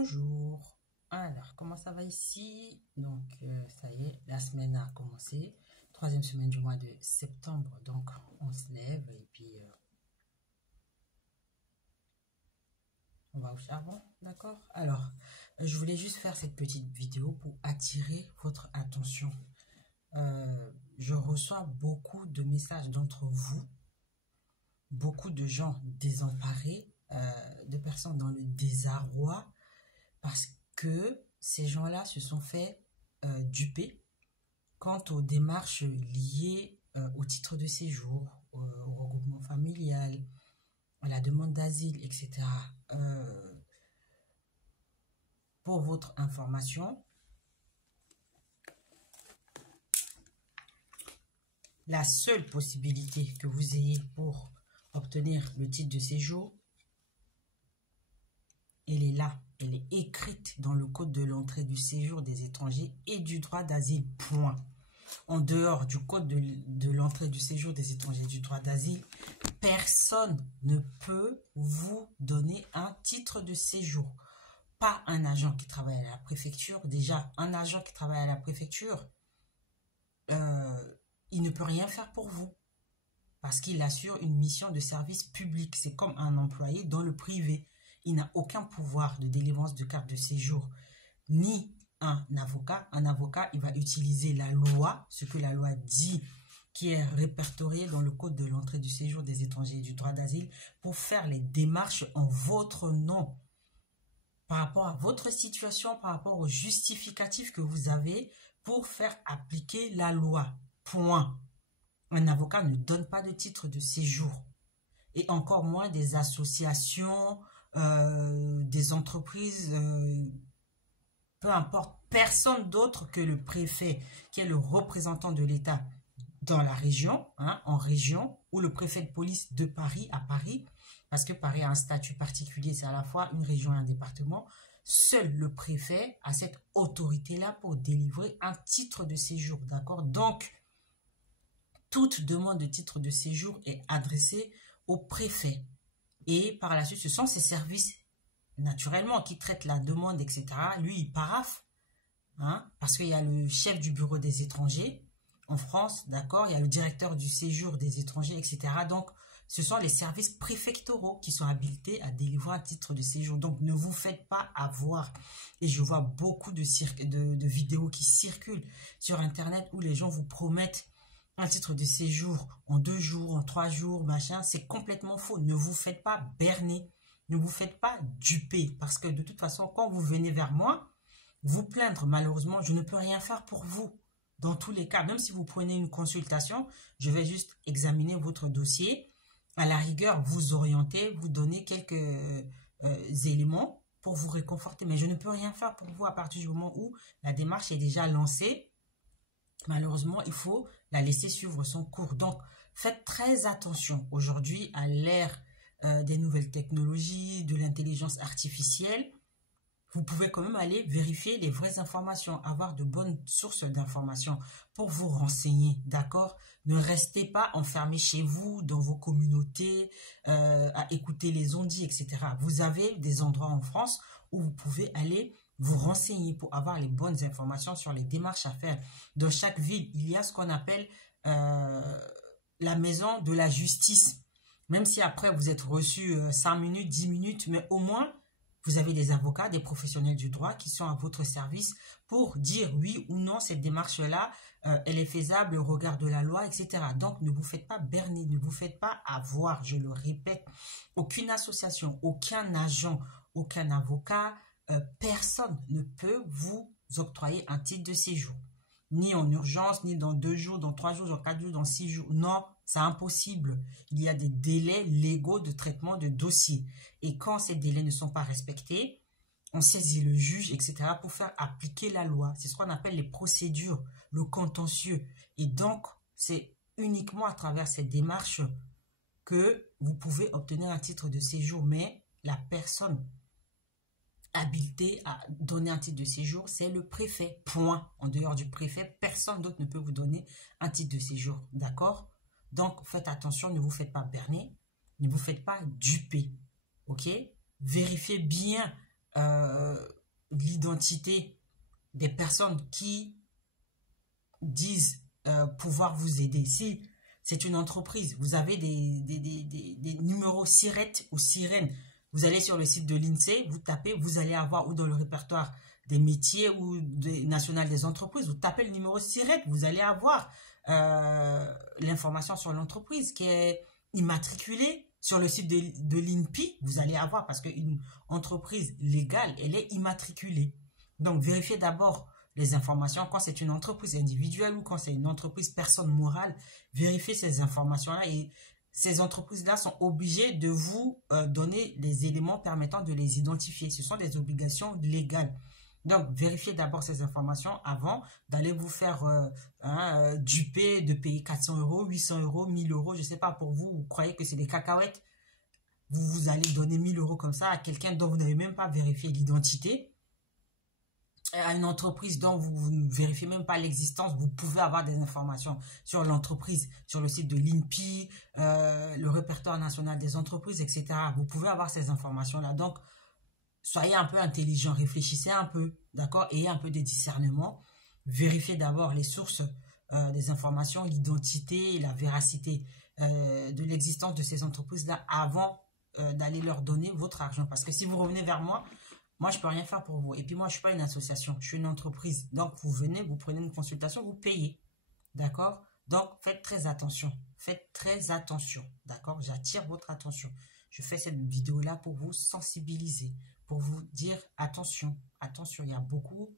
Bonjour. Alors, comment ça va ici? Donc, ça y est, la semaine a commencé. Troisième semaine du mois de septembre. Donc, on se lève et puis on va au charbon, d'accord? Alors, je voulais juste faire cette petite vidéo pour attirer votre attention. Je reçois beaucoup de messages d'entre vous, beaucoup de gens désemparés, de personnes dans le désarroi, parce que ces gens-là se sont fait duper quant aux démarches liées au titre de séjour, au regroupement familial, à la demande d'asile, etc. Pour votre information, la seule possibilité que vous ayez pour obtenir le titre de séjour, elle est là. Elle est écrite dans le code de l'entrée du séjour des étrangers et du droit d'asile, point. En dehors du code de l'entrée du séjour des étrangers et du droit d'asile, personne ne peut vous donner un titre de séjour. Pas un agent qui travaille à la préfecture. Déjà, un agent qui travaille à la préfecture, il ne peut rien faire pour vous. Parce qu'il assure une mission de service public. C'est comme un employé dans le privé. Il n'a aucun pouvoir de délivrance de carte de séjour, ni un avocat. Un avocat, il va utiliser la loi, ce que la loi dit, qui est répertorié dans le code de l'entrée du séjour des étrangers et du droit d'asile, pour faire les démarches en votre nom, par rapport à votre situation, par rapport aux justificatifs que vous avez pour faire appliquer la loi. Point. Un avocat ne donne pas de titre de séjour. Et encore moins des associations, des entreprises, peu importe, personne d'autre que le préfet, qui est le représentant de l'État dans la région, en région, ou le préfet de police de Paris à Paris, parce que Paris a un statut particulier, c'est à la fois une région et un département. Seul le préfet a cette autorité-là pour délivrer un titre de séjour, d'accord? Donc, toute demande de titre de séjour est adressée au préfet. Et par la suite, ce sont ses services, naturellement, qui traitent la demande, etc. Lui, il paraphe, parce qu'il y a le chef du bureau des étrangers en France, d'accord? Il y a le directeur du séjour des étrangers, etc. Donc, ce sont les services préfectoraux qui sont habilités à délivrer un titre de séjour. Donc, ne vous faites pas avoir. Et je vois beaucoup de vidéos qui circulent sur Internet où les gens vous promettent un titre de séjour en 2 jours, en 3 jours, machin. C'est complètement faux. Ne vous faites pas berner. Ne vous faites pas duper. Parce que de toute façon, quand vous venez vers moi, vous plaindre, malheureusement, je ne peux rien faire pour vous. Dans tous les cas, même si vous prenez une consultation, je vais juste examiner votre dossier. À la rigueur, vous orienter, vous donner quelques éléments pour vous réconforter. Mais je ne peux rien faire pour vous à partir du moment où la démarche est déjà lancée. Malheureusement, il faut la laisser suivre son cours. Donc, faites très attention aujourd'hui à l'ère des nouvelles technologies, de l'intelligence artificielle. Vous pouvez quand même aller vérifier les vraies informations, avoir de bonnes sources d'informations pour vous renseigner, d'accord? Ne restez pas enfermé chez vous, dans vos communautés, à écouter les on-dit, etc. Vous avez des endroits en France où vous pouvez aller vous renseigner pour avoir les bonnes informations sur les démarches à faire. Dans chaque ville, il y a ce qu'on appelle la maison de la justice. Même si après vous êtes reçu 5 minutes, 10 minutes, mais au moins vous avez des avocats, des professionnels du droit qui sont à votre service pour dire oui ou non, cette démarche-là, elle est faisable au regard de la loi, etc. Donc, ne vous faites pas berner, ne vous faites pas avoir, je le répète, aucune association, aucun agent, aucun avocat, personne ne peut vous octroyer un titre de séjour. Ni en urgence, ni dans 2 jours, dans 3 jours, dans 4 jours, dans 6 jours. Non, c'est impossible. Il y a des délais légaux de traitement de dossier. Et quand ces délais ne sont pas respectés, on saisit le juge, etc. pour faire appliquer la loi. C'est ce qu'on appelle les procédures, le contentieux. Et donc, c'est uniquement à travers cette démarche que vous pouvez obtenir un titre de séjour. Mais la personne habilité à donner un titre de séjour, c'est le préfet. Point. En dehors du préfet, personne d'autre ne peut vous donner un titre de séjour. D'accord? Donc, faites attention, ne vous faites pas berner, ne vous faites pas duper. Ok? Vérifiez bien l'identité des personnes qui disent pouvoir vous aider. Si c'est une entreprise, vous avez des numéros SIRET ou sirènes, vous allez sur le site de l'INSEE, vous tapez, vous allez avoir, ou dans le répertoire des métiers ou des nationales des entreprises, vous tapez le numéro SIRET, vous allez avoir l'information sur l'entreprise qui est immatriculée. Sur le site de l'INPI, vous allez avoir, parce qu'une entreprise légale, elle est immatriculée. Donc, vérifiez d'abord les informations quand c'est une entreprise individuelle ou quand c'est une entreprise personne morale. Vérifiez ces informations-là et ces entreprises-là sont obligées de vous donner les éléments permettant de les identifier. Ce sont des obligations légales. Donc, vérifiez d'abord ces informations avant d'aller vous faire duper, de payer 400 €, 800 €, 1000 €. Je ne sais pas, pour vous, vous croyez que c'est des cacahuètes. Vous allez donner 1000 € comme ça à quelqu'un dont vous n'avez même pas vérifié l'identité. À une entreprise dont vous ne vérifiez même pas l'existence, vous pouvez avoir des informations sur l'entreprise, sur le site de l'INPI, le répertoire national des entreprises, etc. Vous pouvez avoir ces informations-là. Donc, soyez un peu intelligent, réfléchissez un peu, d'accord? Ayez un peu de discernement. Vérifiez d'abord les sources des informations, l'identité, la véracité de l'existence de ces entreprises-là avant d'aller leur donner votre argent. Parce que si vous revenez vers moi, je ne peux rien faire pour vous. Et puis moi, je ne suis pas une association, je suis une entreprise. Donc, vous venez, vous prenez une consultation, vous payez. D'accord? Donc, faites très attention. Faites très attention. D'accord? J'attire votre attention. Je fais cette vidéo-là pour vous sensibiliser, pour vous dire attention. Attention, il y a beaucoup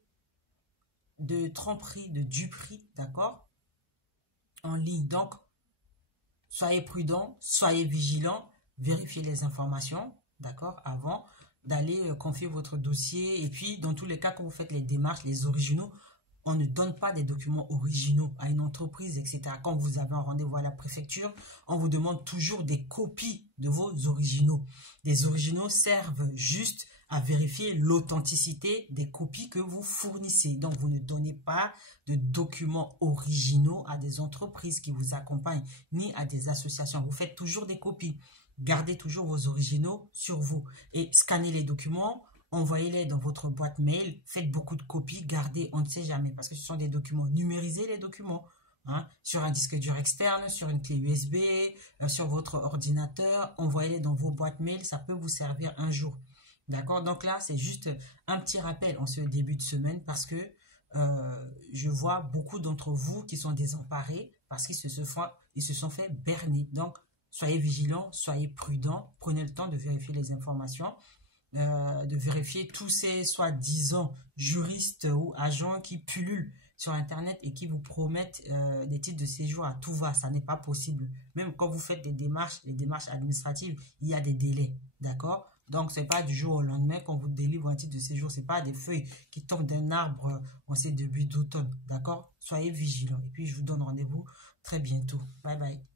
de tromperies, de duperies, d'accord? En ligne. Donc, soyez prudents, soyez vigilants, vérifiez les informations, d'accord? Avant d'aller confier votre dossier. Et puis, dans tous les cas, quand vous faites les démarches, les originaux, on ne donne pas des documents originaux à une entreprise, etc. Quand vous avez un rendez-vous à la préfecture, on vous demande toujours des copies de vos originaux. Les originaux servent juste à vérifier l'authenticité des copies que vous fournissez. Donc, vous ne donnez pas de documents originaux à des entreprises qui vous accompagnent, ni à des associations. Vous faites toujours des copies. Gardez toujours vos originaux sur vous et scannez les documents, envoyez-les dans votre boîte mail, faites beaucoup de copies, gardez, on ne sait jamais, parce que ce sont des documents, numérisez les documents, hein, sur un disque dur externe, sur une clé USB, sur votre ordinateur, envoyez-les dans vos boîtes mail, ça peut vous servir un jour. D'accord? Donc là, c'est juste un petit rappel en ce début de semaine, parce que je vois beaucoup d'entre vous qui sont désemparés, parce qu'ils se sont fait berner. Donc, soyez vigilants, soyez prudents, prenez le temps de vérifier les informations, de vérifier tous ces soi-disant juristes ou agents qui pullulent sur Internet et qui vous promettent des titres de séjour à tout va. Ça n'est pas possible. Même quand vous faites les démarches administratives, il y a des délais, d'accord? Donc, ce n'est pas du jour au lendemain qu'on vous délivre un titre de séjour. Ce n'est pas des feuilles qui tombent d'un arbre en ces débuts d'automne, d'accord? Soyez vigilants. Et puis, je vous donne rendez-vous très bientôt. Bye bye.